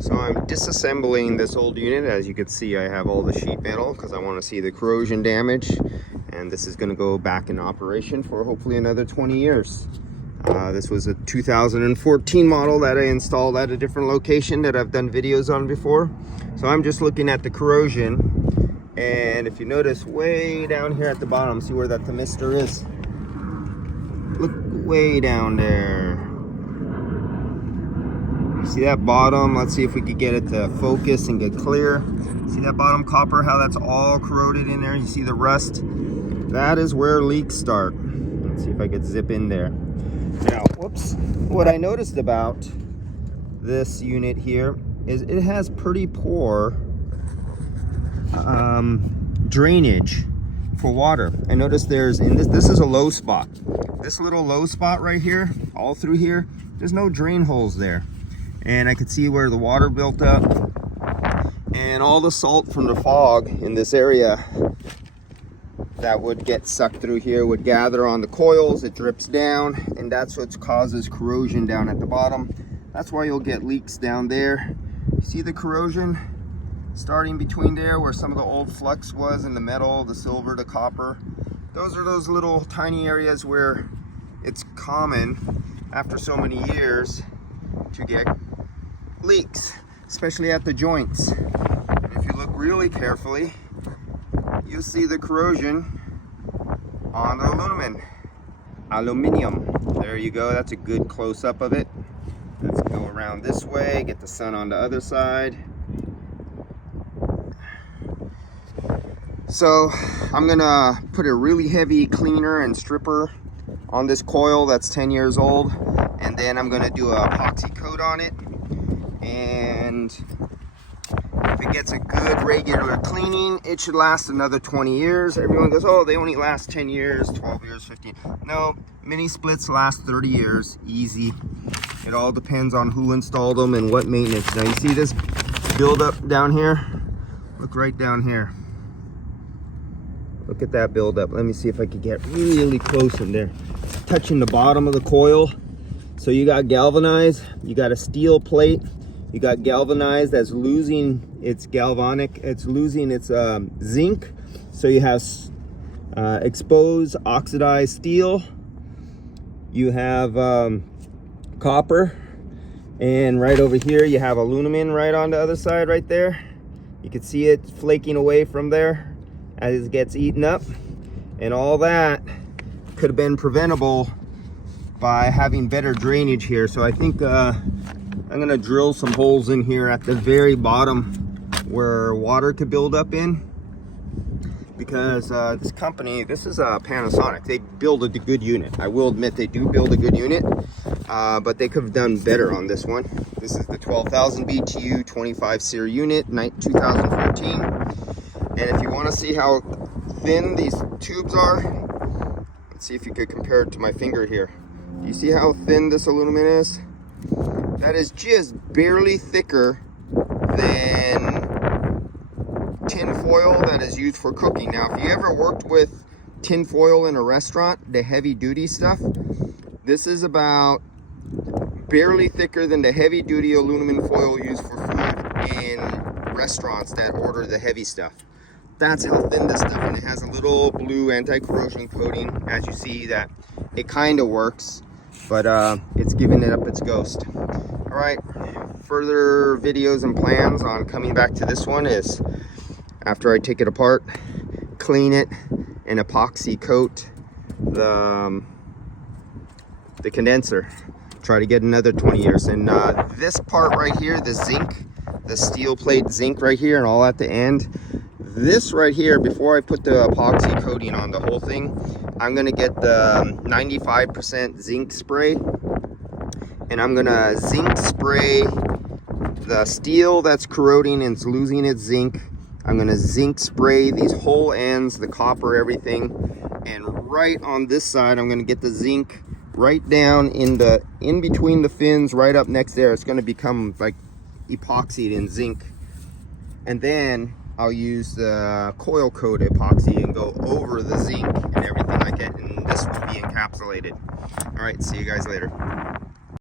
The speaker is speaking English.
So I'm disassembling this old unit. As you can see, I have all the sheet metal because I want to see the corrosion damage, and this is going to go back in operation for hopefully another 20 years. This was a 2014 model that I installed at a different location that I've done videos on before. So I'm just looking at the corrosion, and if you notice way down here at the bottom, see where that thermistor is? Look way down there. See that bottom? Let's see if we could get it to focus and get clear. See that bottom copper, how that's all corroded in there? You see the rust? That is where leaks start. Let's see if I could zip in there. Now, whoops. What I noticed about this unit here is it has pretty poor drainage for water. I noticed this is a low spot. This little low spot right here, all through here, there's no drain holes there. And I could see where the water built up, and all the salt from the fog in this area that would get sucked through here would gather on the coils. It drips down, and that's what causes corrosion down at the bottom. That's why you'll get leaks down there. See the corrosion starting between there where some of the old flux was in the metal, the silver, the copper. Those are those little tiny areas where it's common after so many years to get leaks, especially at the joints. And if you look really carefully, you'll see the corrosion on the aluminum. There you go. That's a good close-up of it. Let's go around this way, get the sun on the other side. So I'm gonna put a really heavy cleaner and stripper on this coil that's 10 years old, and then I'm gonna do a epoxy coat on it. And if it gets a good regular cleaning, it should last another 20 years. Everyone goes, oh, they only last 10 years, 12 years, 15. No, mini splits last 30 years, easy. It all depends on who installed them and what maintenance. Now you see this buildup down here? Look right down here. Look at that buildup. Let me see if I could get really close in there. Touching the bottom of the coil. So you got galvanized, you got a steel plate, you got galvanized that's losing its zinc. So you have exposed oxidized steel, you have copper, and right over here you have aluminum right on the other side right there. You can see it flaking away from there as it gets eaten up, and all that could have been preventable by having better drainage here. So I think I'm gonna drill some holes in here at the very bottom where water could build up in, because this company, this is Panasonic, they build a good unit. I will admit they do build a good unit, but they could have done better on this one. This is the 12,000 BTU 25 SEER unit, 2014. And if you want to see how thin these tubes are, let's see if you could compare it to my finger here. Do you see how thin this aluminum is? That is just barely thicker than tin foil that is used for cooking. Now, if you ever worked with tin foil in a restaurant, the heavy duty stuff, this is about barely thicker than the heavy duty aluminum foil used for food in restaurants that order the heavy stuff. That's how thin this stuff, and it has a little blue anti-corrosion coating. As you see, that it kind of works, but it's giving it up its ghost. All right, further videos and plans on coming back to this one is after I take it apart, clean it, and epoxy coat the condenser. Try to get another 20 years. And this part right here, the zinc, the steel plate zinc right here and all at the end, this right here, before I put the epoxy coating on the whole thing, I'm gonna get the 95% zinc spray, and I'm gonna zinc spray the steel that's corroding and it's losing its zinc. I'm gonna zinc spray these whole ends, the copper, everything, and right on this side I'm gonna get the zinc right down in between the fins, right up next there. It's gonna become like epoxied in zinc, and then I'll use the coil coat epoxy and go over the zinc and everything like that, and this will be encapsulated. All right, see you guys later.